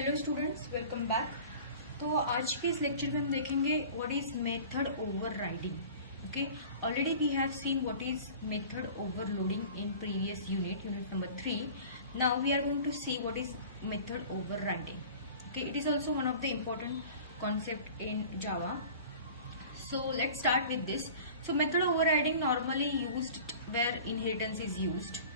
Hello students, welcome back. तो आज के इस लेक्चर में हम देखेंगे what is method overriding. Okay, already we have seen what is method overloading in previous unit number 3. Now we are going to see what is method overriding. Okay, it is also one of the important concept in Java. So let's start with this. So method overriding normally used where inheritance is used.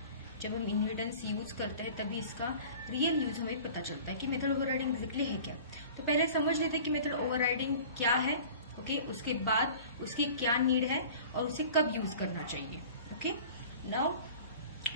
जब हम inheritance use करते हैं तभी इसका real use हमें पता चलता है कि मेथड ओवरराइडिंग एग्जैक्टली है क्या. तो पहले समझ लेते हैं कि मेथड ओवरराइडिंग क्या है. ओके, उसके बाद उसकी क्या नीड है और उसे कब यूज करना चाहिए. Okay, now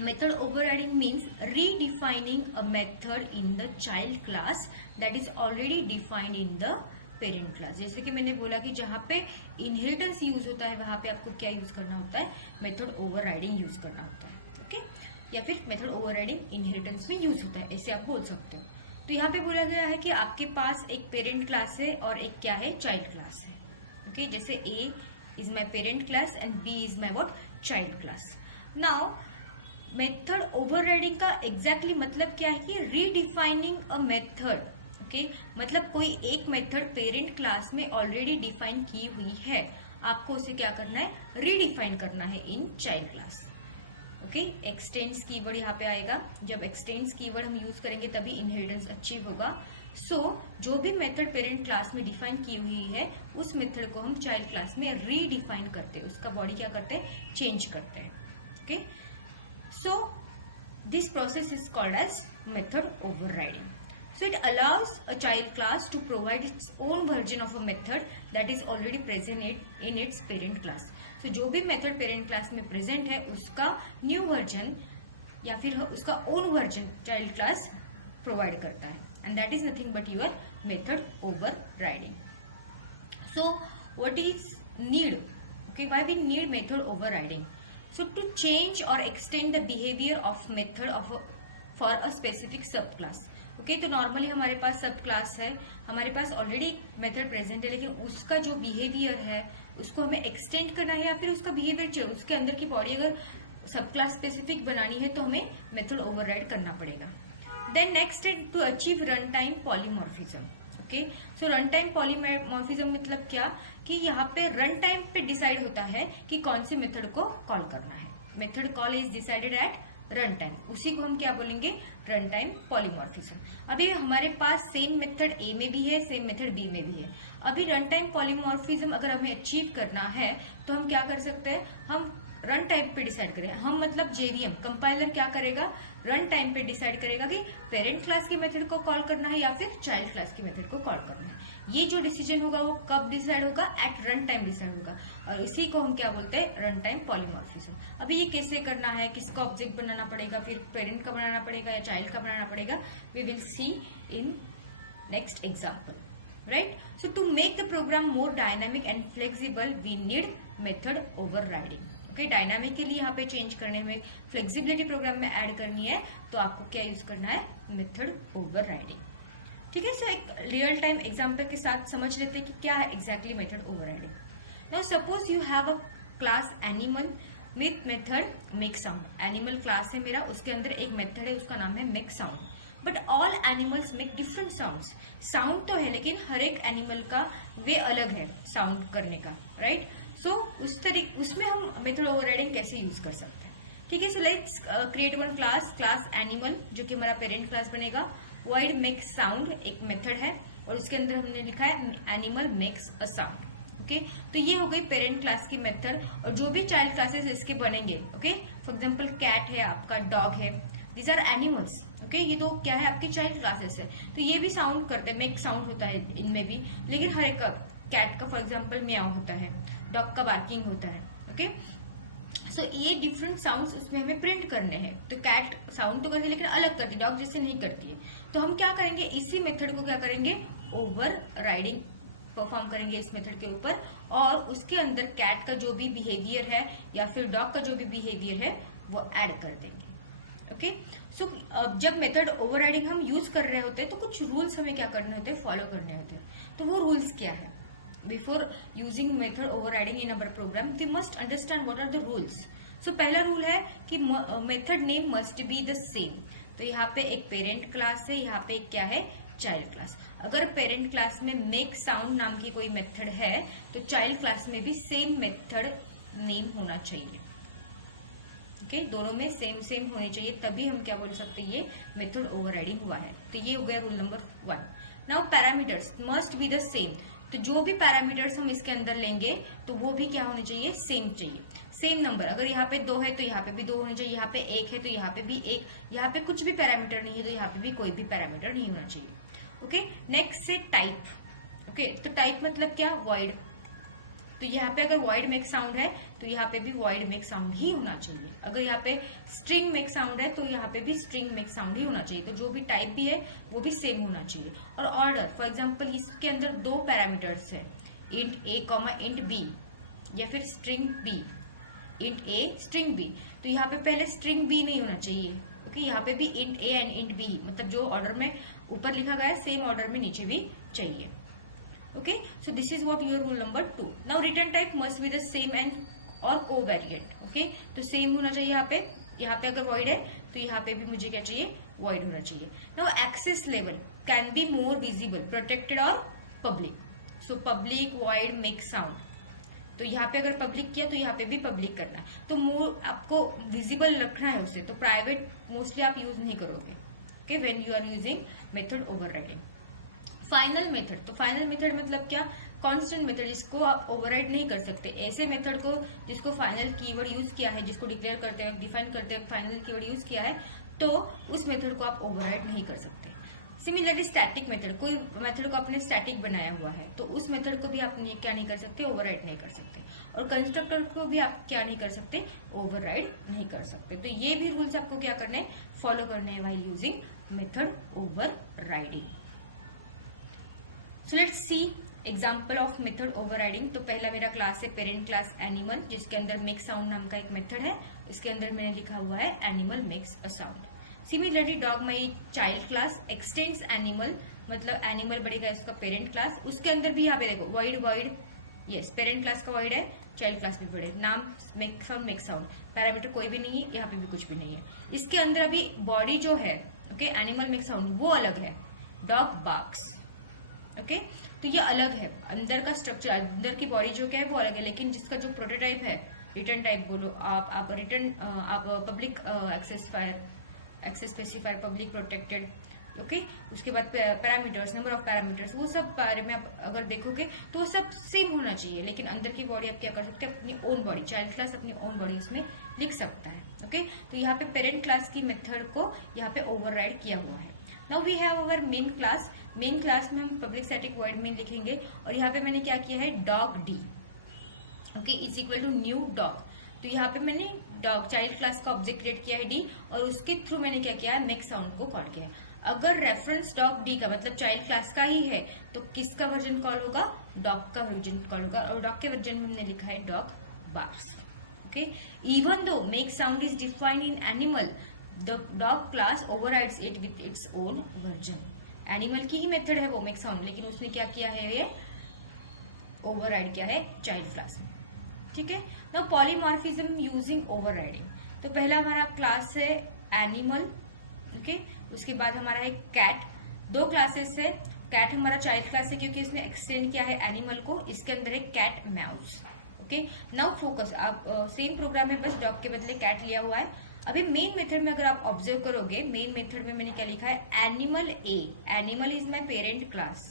method overriding means redefining a method in the child class that is already defined in the parent class. जैसे कि मैंने बोला कि जहां पे इनहेरिटेंस यूज होता है वहां पे आपको क्या यूज करना होता है, मेथड ओवरराइडिंग यूज करना होता है. ओके, या फिर मेथड ओवरराइडिंग इनहेरिटेंस में यूज होता है, ऐसे आप बोल सकते हो. तो यहाँ पे बोला गया है कि आपके पास एक पेरेंट क्लास है और एक क्या है, चाइल्ड क्लास है. ओके, जैसे A is my parent class and B is my what, child class. Now method overriding का एग्जैक्टली मतलब क्या है कि रीडिफाइनिंग अ मेथड. ओके, मतलब कोई एक मेथड पेरेंट क्लास में ऑलरेडी डिफाइन की हुई है, आपको उसे क्या करना है, रीडिफाइन करना है in child class. Okay, x tends keyword यहाँ पे आएगा. जब एक्सटेंड्स कीवर्ड हम यूज करेंगे तभी इनहेरिटेंस अचीव होगा. सो जो भी मेथड पेरेंट क्लास में डिफाइन की हुई है उस मेथड को हम चाइल्ड क्लास में रीडिफाइन करते हैं, उसका बॉडी क्या करते हैं, चेंज करते हैं. Okay, so this process is called as method overriding. So it allows a child class to provide its own version of a method that is already present in its parent class. So जो भी method parent class में present है उसका new version या फिर उसका own version child class provide करता है, and that is nothing but your method overriding. So what is need? Okay, why we need method overriding? So to change or extend the behavior of method of for a specific subclass. Okay, तो normally हमारे पास सब class है, हमारे पास already method present है, लेकिन उसका जो behaviour है उसको हमें एक्सटेंड करना है या फिर उसका बिहेवियर चाहिए, उसके अंदर की बॉडी अगर सब क्लास स्पेसिफिक बनानी है तो हमें मेथड ओवरराइड करना पड़ेगा. देन नेक्स्ट है to achieve run time polymorphism. Okay, so run time polymorphism मतलब क्या कि यहाँ पे रन टाइम पे डिसाइड होता है कि कौन से मेथड को कॉल करना है. Method call is decided at run time, उसी को हम क्या बोलेंगे, रन टाइम पॉलीमॉर्फिज्म. अभी हमारे पास सेम मेथड ए में भी है, सेम मेथड बी में भी है. अभी रन टाइम पॉलीमॉर्फिज्म अगर हमें अचीव करना है तो हम क्या कर सकते हैं, हम रन टाइम पे डिसाइड करें. हम मतलब जेवीएम कंपाइलर क्या करेगा, रन टाइम पे डिसाइड करेगा कि पेरेंट क्लास के मेथड को कॉल करना है या फिर चाइल्ड क्लास के मेथड को कॉल करना है. ये जो डिसीजन होगा वो कब डिसाइड होगा, एट रन टाइम डिसाइड होगा, और इसी को हम क्या बोलते हैं, रन टाइम पॉलीमॉर्फिज्म. अभी ये कैसे करना है, किसका ऑब्जेक्ट बनाना पड़ेगा, फिर पेरेंट का बनाना पड़ेगा या चाइल्ड का बनाना पड़ेगा, we will see in next example. Right, so to make the program more dynamic and flexible we need method overriding. Okay, dynamic के लिए यहाँ पे चेंज करने में, फ्लेक्सिबिलिटी प्रोग्राम में ऐड करनी है तो आपको क्या यूज करना है, मेथड ओवरराइडिंग. ठीक है, सो एक रियल टाइम एग्जांपल के साथ समझ लेते हैं कि क्या है exactly method overriding. Now suppose you have a class animal with method make sound. Animal class है मेरा, उसके अंदर एक मेथड है, उसका नाम है make sound. But all animals make different sounds. Sound तो है लेकिन हर एक एनिमल का वे अलग है साउंड करने का. राइट, सो उसमें हम मेथड ओवरराइडिंग कैसे यूज कर सकते हैं. ठीक है, so let's create one class animal जो कि हमारा पेरेंट क्लास बनेगा. वॉइड मेक साउंड एक मेथड है और उसके अंदर हमने लिखा है animal makes a sound. Okay, तो ये हो गई पेरेंट क्लास की मेथड. और जो भी चाइल्ड क्लासेस इसके बनेंगे, ओके, फॉर एग्जाम्पल कैट है, आपका डॉग है, दीज आर एनिमल्स. ओके, ये तो क्या है, आपकी चाइल्ड क्लासेस है, तो ये भी साउंड करते हैं, मेक साउंड होता है इनमें भी. लेकिन हर एक कैट का फॉर एग्जाम्पल म्याऊ होता है, डॉग का बार्किंग होता है. ओके, सो ये डिफरेंट साउंड्स उसमें हमें प्रिंट करने हैं. तो कैट साउंड तो करती है लेकिन अलग करती है, डॉग जैसे नहीं करती है. तो हम क्या करेंगे, इसी मेथड को क्या करेंगे, ओवर राइडिंग परफॉर्म करेंगे इस मेथड के ऊपर, और उसके अंदर कैट का जो भी बिहेवियर है या फिर डॉग का जो भी बिहेवियर है वो ऐड कर देंगे. ओके, सो जब मेथड ओवरराइडिंग हम यूज कर रहे होते हैं तो कुछ रूल्स हमें क्या करने होते हैं, फॉलो करने होते हैं. तो वो रूल्स क्या है, before using method overriding in our program we must understand what are the rules. So पहला रूल है कि method name must be the same. तो यहाँ पे एक पेरेंट क्लास है, यहाँ पे क्या है, चाइल्ड क्लास। अगर पेरेंट क्लास में मेक साउंड नाम की कोई मेथड है तो चाइल्ड क्लास में भी सेम मेथड नेम होना चाहिए। ओके, दोनों में सेम सेम होनी चाहिए, तभी हम क्या बोल सकते हैं, ये मेथड ओवरराइडिंग हुआ है। तो ये हो गया rule number 1। Now parameters must be the same. तो जो भी पैरामीटर्स हम इसके अंदर लेंगे तो वो भी क्या होने चाहिए, सेम चाहिए, सेम नंबर। अगर यहाँ पे 2 है तो यहाँ पे भी 2 होने चाहिए, यहाँ पे 1 है तो यहाँ पे भी 1, यहाँ पे कुछ भी पैरामीटर नहीं है तो यहाँ पे भी कोई भी पैरामीटर नहीं होना चाहिए। ओके, नेक्स्ट से टाइप। ओके, तो टाइप मतलब क्या, वॉइड। तो यहाँ पे अगर वॉइड मेक साउंड है तो यहाँ पे भी वॉइड मेक साउंड ही होना चाहिए। अगर यहाँ पे स्ट्रिंग मेक साउंड है तो यहाँ पे भी स्ट्रिंग मेक साउंड ही होना चाहिए। तो जो भी टाइप भी है वो भी सेम होना चाहिए। और ऑर्डर, फॉर एग्जांपल इसके अंदर 2 पैरामीटर्स है, int A comma int B, या फिर string B, int A string B. तो यहाँ पे पहले स्ट्रिंग बी नहीं होना चाहिए। ओके, यहाँ पे भी int A and int B, मतलब जो ऑर्डर में ऊपर लिखा गया है सेम ऑर्डर में नीचे भी चाहिए। Okay, so this is what your rule number 2. Now return type must be the same and or covariant. Okay, तो सेम होना चाहिए। यहाँ पे अगर void है तो यहाँ पे भी मुझे क्या चाहिए, void होना चाहिए। Now access level can be more visible, protected or public. So public, void, make sound. तो यहाँ पे अगर पब्लिक किया तो यहाँ पे भी पब्लिक करना है। तो मोर आपको विजिबल रखना है उसे, तो प्राइवेट मोस्टली आप यूज नहीं करोगे। Okay, when you are using method overriding. Final method, तो फाइनल मेथड मतलब क्या, कांस्टेंट मेथड, जिसको आप ओवरराइड नहीं कर सकते। ऐसे मेथड को जिसको फाइनल कीवर्ड यूज किया है, जिसको डिक्लेयर करते हैं, डिफाइन करते हैं, फाइनल कीवर्ड यूज किया है, तो उस मेथड को आप ओवरराइड नहीं कर सकते। सिमिलरली स्टैटिक मेथड, कोई मेथड को आपने स्टैटिक बनाया हुआ है तो उस मेथड को भी आप क्या नहीं कर सकते, ओवरराइड नहीं कर सकते। और कंस्ट्रक्टर को भी आप क्या नहीं कर सकते, ओवरराइड नहीं कर सकते। तो ये भी रूल्स आपको क्या करने हैं, फॉलो करने हैं while using method overriding. So let's see example of method overriding. तो पहला मेरा क्लास है पेरेंट क्लास एनिमल, जिसके अंदर मेक साउंड नाम का एक मेथड है। इसके अंदर मैंने लिखा हुआ है animal makes a sound. Similarly dog my child class x tends animal, मतलब एनिमल बढ़ेगा इसका पेरेंट क्लास। उसके अंदर भी यहाँ पे देखो wide wide, yes parent class का वाइड है, चाइल्ड क्लास भी बड़े, नाम मेक साउंड, पैरामीटर कोई भी नहीं है, यहाँ पे भी कुछ भी नहीं है। इसके अंदर अभी बॉडी जो है, ओके, एनिमल मेक साउंड वो अलग है, डॉग बार्क्स। ओके, तो ये अलग है, अंदर का स्ट्रक्चर, अंदर की बॉडी जो क्या है वो अलग है। लेकिन जिसका जो प्रोटोटाइप है, रिटर्न टाइप बोलो आप रिटर्न, आप public access specifier, public protected, okay, उसके बाद पैरामीटर्स, नंबर ऑफ पैरामीटर्स, वो सब बारे में आप अगर देखोगे तो वो सब सेम होना चाहिए। लेकिन अंदर की बॉडी आप क्या कर सकते हैं, अपनी ओन बॉडी, चाइल्ड क्लास अपनी ओन बॉडी उसमें लिख सकता है। ओके, तो यहाँ पे पेरेंट क्लास की मेथड को यहाँ पे ओवरराइड किया हुआ है। Now we have our main class. Main class में हम पब्लिक स्टैटिक वॉइड मेन लिखेंगे, और यहाँ पे मैंने क्या किया है, dog D, okay, is equal to new dog. तो यहाँ पे मैंने डॉग चाइल्ड क्लास का ऑब्जेक्ट क्रिएट किया है डी, और उसके थ्रू मैंने क्या किया है, मेक साउंड को कॉल किया है। अगर रेफरेंस डॉग डी का मतलब चाइल्ड क्लास का ही है तो किसका वर्जन कॉल होगा, डॉग का वर्जन कॉल होगा, और डॉग के वर्जन में हमने लिखा है dog barks. Okay, even though make sound is defined in animal, the dog class overrides it with its own version. Animal की ही मेथड है वो मेक साउंड, लेकिन उसने क्या किया है, ये ओवरराइड किया है चाइल्ड क्लास में। ठीक है, नाउ पॉलीमॉर्फिज्म यूजिंग ओवरराइडिंग। तो पहला हमारा क्लास है एनिमल, ओके, उसके बाद हमारा है कैट। 2 क्लासेस है, कैट हमारा चाइल्ड क्लास है क्योंकि इसने एक्सटेंड किया है एनिमल को। इसके अंदर है cat mouse. Okay, now focus, आप सेम प्रोग्राम है, बस डॉग के बदले कैट लिया हुआ है। अभी मेन मेथड में अगर आप ऑब्जर्व करोगे, मेन मेथड में मैंने क्या लिखा है, animal A, animal is my parent class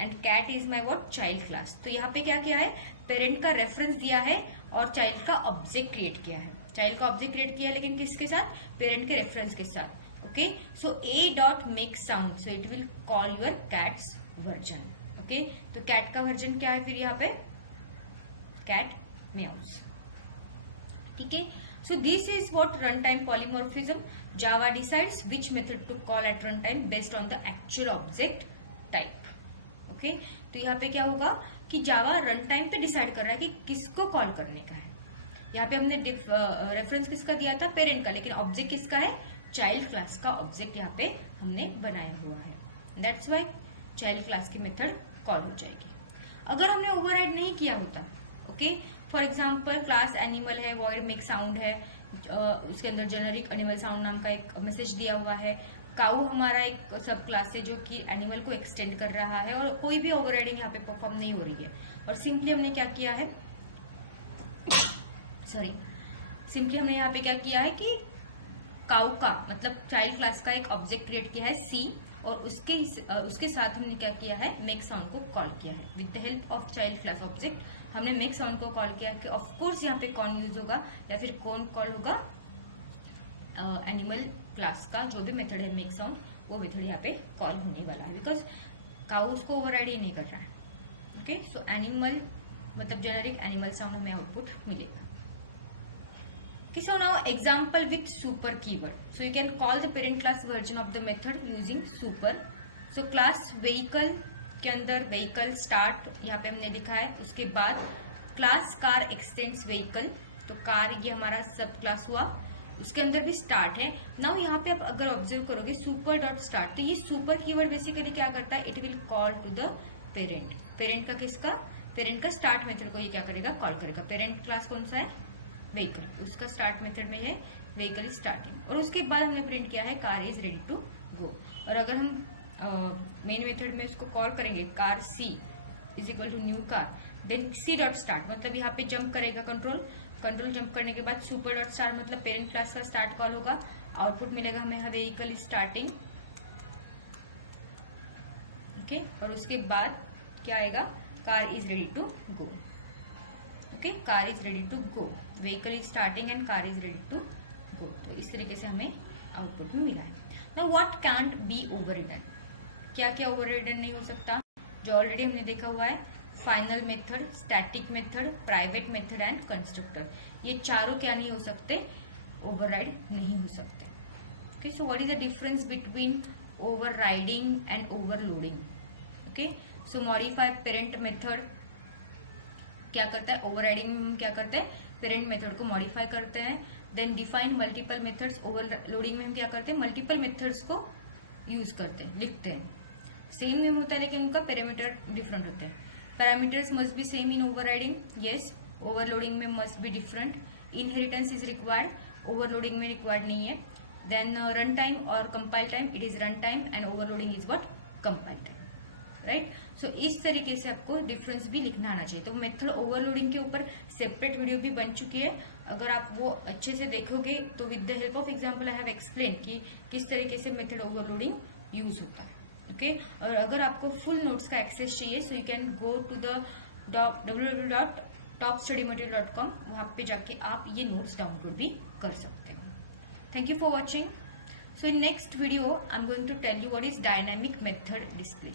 and cat is my what, child class. तो यहाँ पे क्या किया है, पेरेंट का रेफरेंस दिया है और चाइल्ड का ऑब्जेक्ट क्रिएट किया है। चाइल्ड का ऑब्जेक्ट क्रिएट किया है लेकिन किसके साथ, पेरेंट के रेफरेंस के साथ। Okay, so A dot make sound, so it will call your cats version. Okay, तो कैट का वर्जन क्या है फिर यहाँ पे, कैट म्याउस। ठीक है, so this is what runtime polymorphism. Java decides which method to call at runtime based on the actual object type. Okay, तो यहाँ पे क्या होगा कि जावा रन टाइम पे डिसाइड कर रहा है कि किसको कॉल करने का है। यहाँ पे हमने रेफरेंस किसका दिया था, पेरेंट का, लेकिन ऑब्जेक्ट किसका है, चाइल्ड क्लास का ऑब्जेक्ट यहाँ पे हमने बनाया हुआ है। दैट्स वाई चाइल्ड क्लास की मेथड कॉल हो जाएगी। अगर हमने ओवरराइड नहीं किया होता, okay, for example class animal है, वॉइड मेक साउंड है, उसके अंदर जेनरिक एनिमल साउंड नाम का एक मैसेज दिया हुआ है। काऊ हमारा एक सब क्लास है जो कि एनिमल को एक्सटेंड कर रहा है और कोई भी ओवरराइडिंग यहाँ पे परफॉर्म नहीं हो रही है। और सिंपली हमने क्या किया है, सिंपली हमने यहाँ पे क्या किया है कि काऊ का मतलब चाइल्ड क्लास का एक ऑब्जेक्ट क्रिएट किया है सी, और उसके साथ हमने क्या किया है, मेक साउंड को कॉल किया है। With the help of child class object हमने मेक साउंड को कॉल किया कि ऑफ कोर्स यहाँ पे कौन यूज होगा या फिर कौन कॉल होगा, एनिमल क्लास का जो भी मेथड है मेक साउंड, वो मेथड यहाँ पे कॉल होने वाला है, बिकॉज काऊ उसको ओवरराइड ही नहीं कर रहा है। ओके, सो एनिमल मतलब जेनरिक एनिमल साउंड हमें आउटपुट मिलेगा। Okay, so now example with super keyword. So you can call the parent class version of the method using super. So class vehicle के अंदर vehicle start यहाँ पे हमने लिखा है, उसके बाद class car extends vehicle, तो कार ये हमारा सब क्लास हुआ, उसके अंदर भी स्टार्ट है। नाउ यहाँ पे आप अगर ऑब्जर्व करोगे सुपर डॉट स्टार्ट, तो ये सुपर कीवर्ड बेसिकली क्या करता है, it will call to the parent. Parent का किसका, पेरेंट का स्टार्ट मेथड को ये क्या करेगा, कॉल करेगा। पेरेंट क्लास कौन सा है, व्हीकल, उसका स्टार्ट मेथड में है व्हीकल स्टार्टिंग, और उसके बाद हमने प्रिंट किया है car is ready to go. और अगर हम मेन मेथड में उसको कॉल करेंगे car C is equal to new car, then C dot start मतलब यहाँ पे जंप करेगा कंट्रोल जंप करने के बाद सुपर डॉट स्टार्ट मतलब पेरेंट क्लास का स्टार्ट कॉल होगा, आउटपुट मिलेगा हमें व्हीकल स्टार्टिंग। ओके, और उसके बाद क्या आएगा, car is ready to go. Okay, car is ready to go, vehicle is starting and car is ready to go. तो इस तरीके से हमें आउटपुट में मिला है। Now what can't be overridden, क्या क्या ओवररिडन नहीं हो सकता, जो ऑलरेडी हमने देखा हुआ है, final method, static method, private method and constructor, ये चारों क्या नहीं हो सकते, ओवरराइड नहीं हो सकते। Okay, so what is the difference between overriding and overloading. Okay, so modify parent method क्या करता है, ओवरराइडिंग में हम क्या करते हैं, पेरेंट मेथड को मॉडिफाई करते हैं। Then define multiple methods, overloading में हम क्या करते हैं, मल्टीपल मेथड्स को यूज करते हैं, लिखते हैं। सेम नेम होता है लेकिन उनका पैरामीटर डिफरेंट होते हैं। Parameters must be same in overriding, yes, overloading में must be different. Inheritance is required, overloading में रिक्वायर्ड नहीं है। देन रन टाइम और compile time, it is run time and overloading is what, compile time, right. So इस तरीके से आपको difference भी लिखना आना चाहिए। तो मेथड ओवरलोडिंग के ऊपर सेपरेट वीडियो भी बन चुकी है, अगर आप वो अच्छे से देखोगे तो with the help of example I have explain कि किस तरीके से मेथड ओवरलोडिंग यूज होता है। ओके, और अगर आपको फुल नोट्स का एक्सेस चाहिए so you can go to the www.topstudymaterial.com, वहां पे जाके आप ये नोट्स डाउनलोड भी कर सकते हो। Thank you for watching. So in next video I am going to tell you what is dynamic method display.